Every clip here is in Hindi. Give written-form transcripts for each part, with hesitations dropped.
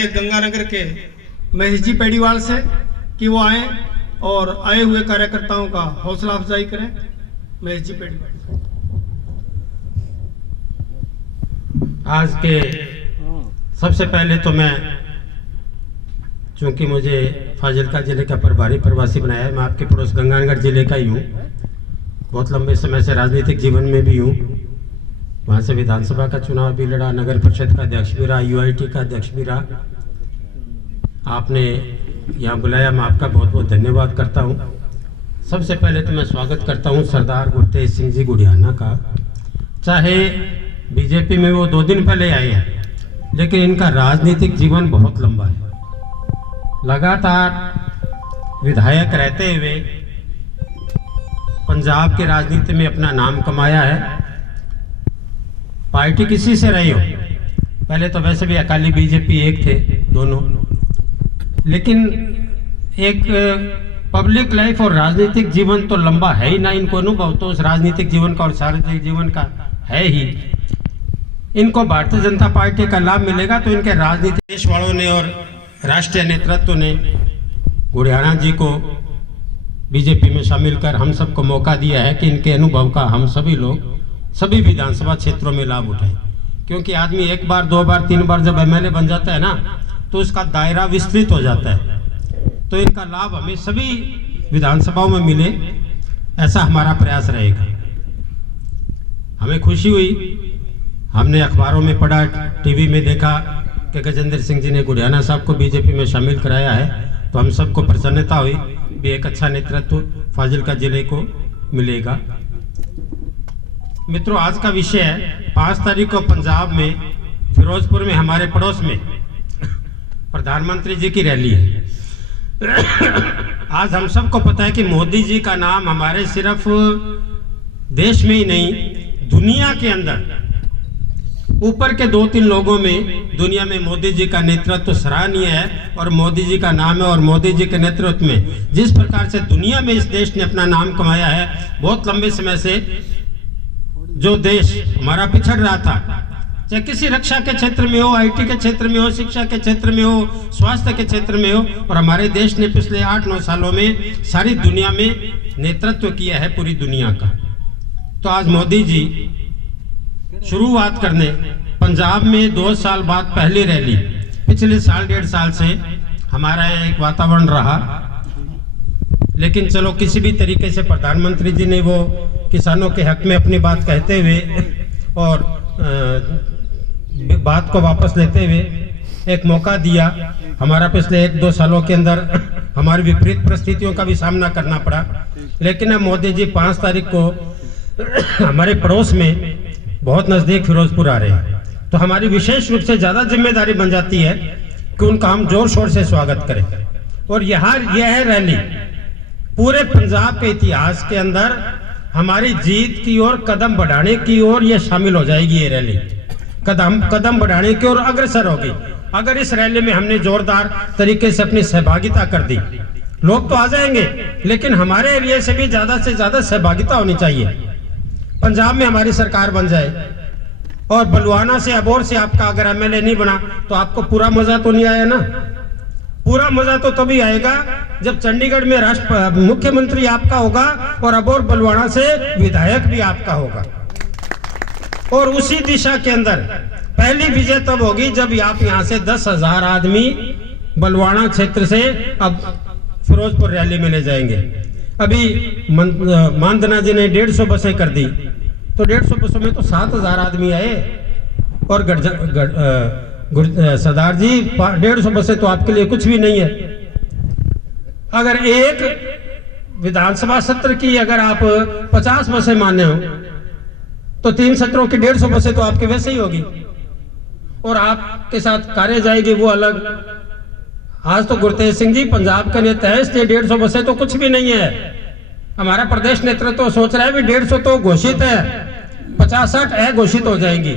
है गंगानगर के महेश जी पेड़ीवाल से कि वो आए और आए हुए कार्यकर्ताओं का हौसला अफजाई करें। महेश जी पेड़ीवाल। आज के सबसे पहले तो मैं, चूंकि मुझे फाजिलका जिले का प्रभारी प्रवासी बनाया है, मैं आपके पड़ोस गंगानगर जिले का ही हूँ। बहुत लंबे समय से राजनीतिक जीवन में भी हूँ। वहाँ से विधानसभा का चुनाव भी लड़ा, नगर परिषद का अध्यक्ष भी रहा, यूआईटी का अध्यक्ष भी रहा। आपने यहाँ बुलाया, मैं आपका बहुत बहुत धन्यवाद करता हूँ। सबसे पहले तो मैं स्वागत करता हूँ सरदार गुरतेज सिंह जी गुड़ियाना का। चाहे बीजेपी में वो 2 दिन पहले आए हैं, लेकिन इनका राजनीतिक जीवन बहुत लंबा है। लगातार विधायक रहते हुए पंजाब की राजनीति में अपना नाम कमाया है। पार्टी किसी से रही हो, पहले तो वैसे भी अकाली बीजेपी एक थे दोनों, लेकिन एक पब्लिक लाइफ और राजनीतिक जीवन तो लंबा है ही ना। इनको अनुभव तो उस राजनीतिक जीवन का और सार्वजनिक जीवन का है ही। इनको भारतीय जनता पार्टी का लाभ मिलेगा तो इनके राजनीतिक देश वालों ने और राष्ट्रीय नेतृत्व ने गुड़ियाना जी को बीजेपी में शामिल कर हम सबको मौका दिया है कि इनके अनुभव का हम सभी लोग सभी विधानसभा क्षेत्रों में लाभ उठाएं। क्योंकि आदमी 1 बार 2 बार 3 बार जब एमएलए बन जाता है ना, तो उसका दायरा विस्तृत हो जाता है। तो इनका लाभ हमें सभी विधानसभाओं में मिले, ऐसा हमारा प्रयास रहेगा। हमें खुशी हुई, हमने अखबारों में पढ़ा, टीवी में देखा कि गजेंद्र सिंह जी ने गुड़ियाना साहब को बीजेपी में शामिल कराया है, तो हम सबको प्रसन्नता हुई भी एक अच्छा नेतृत्व फाजिलका जिले को मिलेगा। मित्रों, आज का विषय है 5 तारीख को पंजाब में फिरोजपुर में हमारे पड़ोस में प्रधानमंत्री जी की रैली है। आज हम सबको पता है कि मोदी जी का नाम हमारे सिर्फ देश में ही नहीं, दुनिया के अंदर ऊपर के 2-3 लोगों में दुनिया में मोदी जी का नेतृत्व सराहनीय है। और मोदी जी का नाम है और मोदी जी के नेतृत्व में जिस प्रकार से दुनिया में इस देश ने अपना नाम कमाया है, बहुत लंबे समय से जो देश हमारा पिछड़ रहा था, चाहे किसी रक्षा के क्षेत्र में हो, आईटी के क्षेत्र में हो, शिक्षा के क्षेत्र में हो, स्वास्थ्य के क्षेत्र में हो, और हमारे देश ने पिछले 8-9 सालों में सारी दुनिया में नेतृत्व किया है, पूरी दुनिया का। तो आज मोदी जी शुरुआत करने पंजाब में 2 साल बाद पहली रैली, पिछले 1.5 साल से हमारा एक वातावरण रहा, लेकिन चलो किसी भी तरीके से प्रधानमंत्री जी ने वो किसानों के हक में अपनी बात कहते हुए और बात को वापस लेते हुए एक मौका दिया। हमारा पिछले 1-2 सालों के अंदर हमारी विपरीत परिस्थितियों का भी सामना करना पड़ा, लेकिन अब मोदी जी 5 तारीख को हमारे पड़ोस में बहुत नजदीक फिरोजपुर आ रहे हैं, तो हमारी विशेष रूप से ज्यादा जिम्मेदारी बन जाती है कि उनका हम जोर शोर से स्वागत करें। और यह रैली पूरे पंजाब के इतिहास के अंदर हमारी जीत की ओर कदम बढ़ाने की ओर यह शामिल हो जाएगी। ये रैली कदम बढ़ाने की ओर अग्रसर होगी। अगर इस रैली में हमने जोरदार तरीके से अपनी सहभागिता कर दी, लोग तो आ जाएंगे, लेकिन हमारे एरिया से भी ज्यादा सहभागिता होनी चाहिए। पंजाब में हमारी सरकार बन जाए और बलवाना से अबोर से आपका अगर एमएलए नहीं बना तो आपको पूरा मजा तो नहीं आया ना। पूरा मजा तो तभी आएगा जब चंडीगढ़ में मुख्यमंत्री आपका होगा और अबोर बलवाना से विधायक भी आपका होगा। और उसी दिशा के अंदर पहली विजय तब होगी जब आप यहाँ से 10,000 आदमी बलवाना क्षेत्र से अब फिरोजपुर रैली में ले जाएंगे। अभी मानधना जी ने 150 बसें कर दी, तो 150 बसों में तो 7,000 आदमी आए। और सरदार जी 150 बसें तो आपके लिए कुछ भी नहीं है। अगर एक विधानसभा सत्र की अगर आप 50 बसें माने हो तो 3 सत्रों की 150 बसें तो आपके वैसे ही होगी, और आपके साथ कार्य जाएगी वो अलग। आज तो गुरतेज सिंह जी पंजाब का नेता है, इसलिए 150 बसें तो कुछ भी नहीं है। हमारा प्रदेश नेतृत्व तो सोच रहा है भी 150 तो घोषित है, 50-60 अघोषित हो जाएंगी।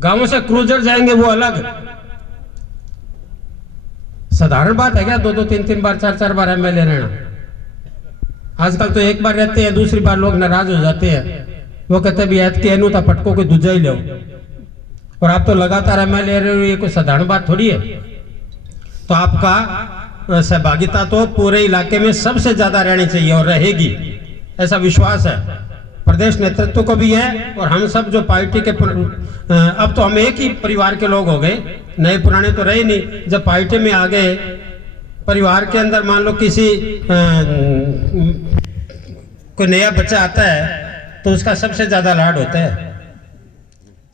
गांवों से क्रूजर जाएंगे वो अलग। साधारण बात है क्या 2-2, 3-3 बार, 4-4 बार एमएलए रहना? आजकल तो एक बार रहते हैं, दूसरी बार लोग नाराज हो जाते हैं। वो कहते भी ऐत के एनू था पटको के दूजा ही लो। और आप तो लगातार एमएलए रहे हो, ये कोई साधारण बात थोड़ी है। तो आपका सहभागिता तो पूरे इलाके में सबसे ज्यादा रहनी चाहिए और रहेगी, ऐसा विश्वास है प्रदेश नेतृत्व को भी है। और हम सब जो पार्टी के अब तो हम एक ही परिवार के लोग हो गए, नए पुराने तो रहे नहीं। जब पार्टी में आ गए, परिवार के अंदर मान लो किसी कोई नया बच्चा आता है तो उसका सबसे ज्यादा लाड होता है,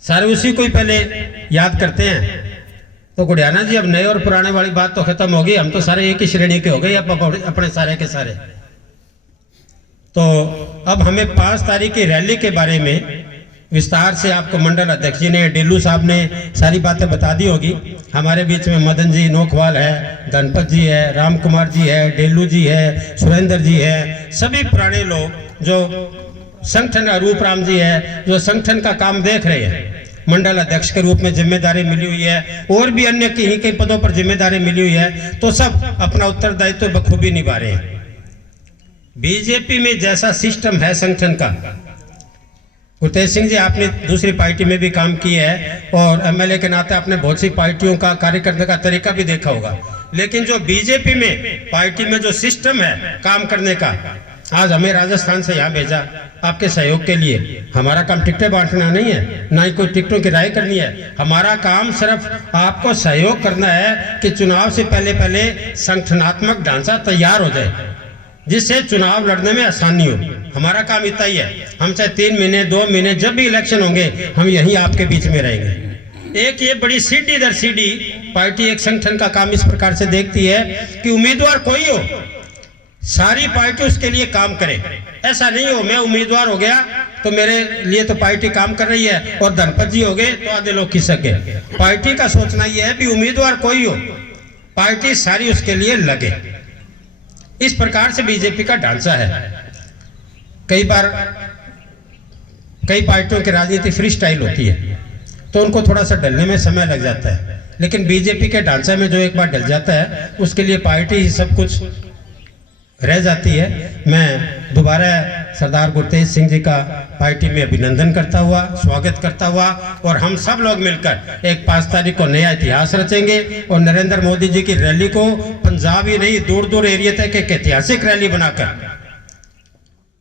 सारे उसी को ही पहले याद करते हैं। तो गुड़ियाना जी, अब नए और पुराने वाली बात तो खत्म हो गई, हम तो सारे एक ही श्रेणी के हो गए अपने सारे के सारे। तो अब हमें 5 तारीख की रैली के बारे में विस्तार से आपको मंडल अध्यक्ष जी ने, डेलू साहब ने सारी बातें बता दी होगी। हमारे बीच में मदन जी नोखवाल है, धनपत जी है, राम कुमार जी है, डेलू जी है, सुरेंद्र जी है, सभी पुराने लोग जो संगठन, रूप राम जी है जो संगठन का काम देख रहे हैं, मंडल अध्यक्ष के रूप में जिम्मेदारी मिली हुई है, और भी अन्य किन्हीं के पदों पर जिम्मेदारी मिली हुई है, तो सब अपना उत्तरदायित्व बखूबी निभा रहे हैं। बीजेपी में जैसा सिस्टम है संगठन का, गुरतेज सिंह जी आपने दूसरी पार्टी में भी काम किया है और एमएलए के नाते आपने बहुत सी पार्टियों का कार्य करने का तरीका भी देखा होगा, लेकिन जो बीजेपी में पार्टी में जो सिस्टम है काम करने का, आज हमें राजस्थान से यहाँ भेजा आपके सहयोग के लिए। हमारा काम टिकटें बांटना नहीं है, ना ही कोई टिकटों की राय करनी है। हमारा काम सिर्फ आपको सहयोग करना है कि चुनाव से पहले पहले संगठनात्मक ढांचा तैयार हो जाए, जिससे चुनाव लड़ने में आसानी हो। हमारा काम इतना ही है। हम चाहे 3 महीने 2 महीने जब भी इलेक्शन होंगे, हम यहीं आपके बीच में रहेंगे। एक ये बड़ी सीढ़ी दर सीढ़ी पार्टी एक संगठन का काम इस प्रकार से देखती है कि उम्मीदवार कोई हो, सारी पार्टी उसके लिए काम करे। ऐसा नहीं हो मैं उम्मीदवार हो गया तो मेरे लिए तो पार्टी काम कर रही है और धनपत जी हो गए तो आधे लोग खिसक गए। पार्टी का सोचना यह है कि उम्मीदवार कोई हो, पार्टी सारी उसके लिए लगे। इस प्रकार से बीजेपी का ढांचा है। कई बार कई पार्टियों की राजनीति फ्री स्टाइल होती है तो उनको थोड़ा सा ढलने में समय लग जाता है, लेकिन बीजेपी के ढांचे में जो एक बार ढल जाता है उसके लिए पार्टी ही सब कुछ रह जाती है। मैं दोबारा सरदार गुरतेज सिंह जी का पार्टी में अभिनंदन करता हुआ, स्वागत करता हुआ, और हम सब लोग मिलकर एक 5 तारीख को नया इतिहास रचेंगे और नरेंद्र मोदी जी की रैली को पंजाब ही नहीं दूर दूर एरिया तक एक ऐतिहासिक रैली बनाकर,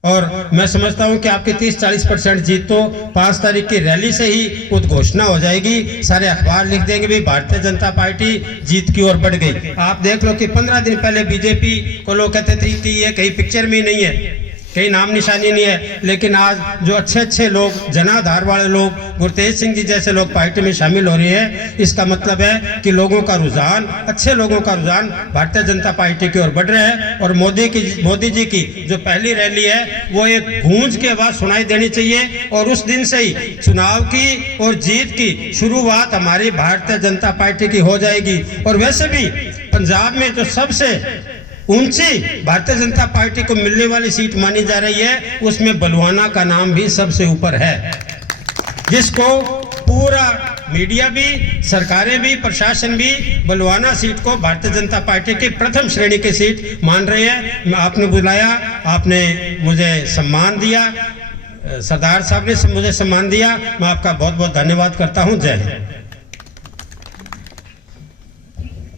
और मैं समझता हूं कि आपकी 30-40% जीत तो 5 तारीख की रैली से ही उद्घोषणा हो जाएगी। सारे अखबार लिख देंगे भी भारतीय जनता पार्टी जीत की ओर बढ़ गई। आप देख लो कि 15 दिन पहले बीजेपी को लोग कहते थे ये कहीं पिक्चर में नहीं है, कहीं नाम निशानी नहीं है, लेकिन आज जो अच्छे अच्छे लोग, जनाधार वाले लोग, गुरतेज सिंह जी जैसे लोग पार्टी में शामिल हो रहे हैं, इसका मतलब है कि लोगों का रुझान, अच्छे लोगों का रुझान भारतीय जनता पार्टी की ओर बढ़ रहा है। और मोदी जी की जो पहली रैली है वो एक गूंज की आवाज सुनाई देनी चाहिए, और उस दिन से ही चुनाव की और जीत की शुरुआत हमारी भारतीय जनता पार्टी की हो जाएगी। और वैसे भी पंजाब में जो सबसे ऊंची भारतीय जनता पार्टी को मिलने वाली सीट मानी जा रही है, उसमें बलवाना का नाम भी सबसे ऊपर है, जिसको पूरा मीडिया भी, सरकारें भी, प्रशासन भी बलवाना सीट को भारतीय जनता पार्टी की प्रथम श्रेणी की सीट मान रहे हैं। आपने बुलाया, आपने मुझे सम्मान दिया, सरदार साहब ने मुझे सम्मान दिया, मैं आपका बहुत बहुत धन्यवाद करता हूं। जय हिंद।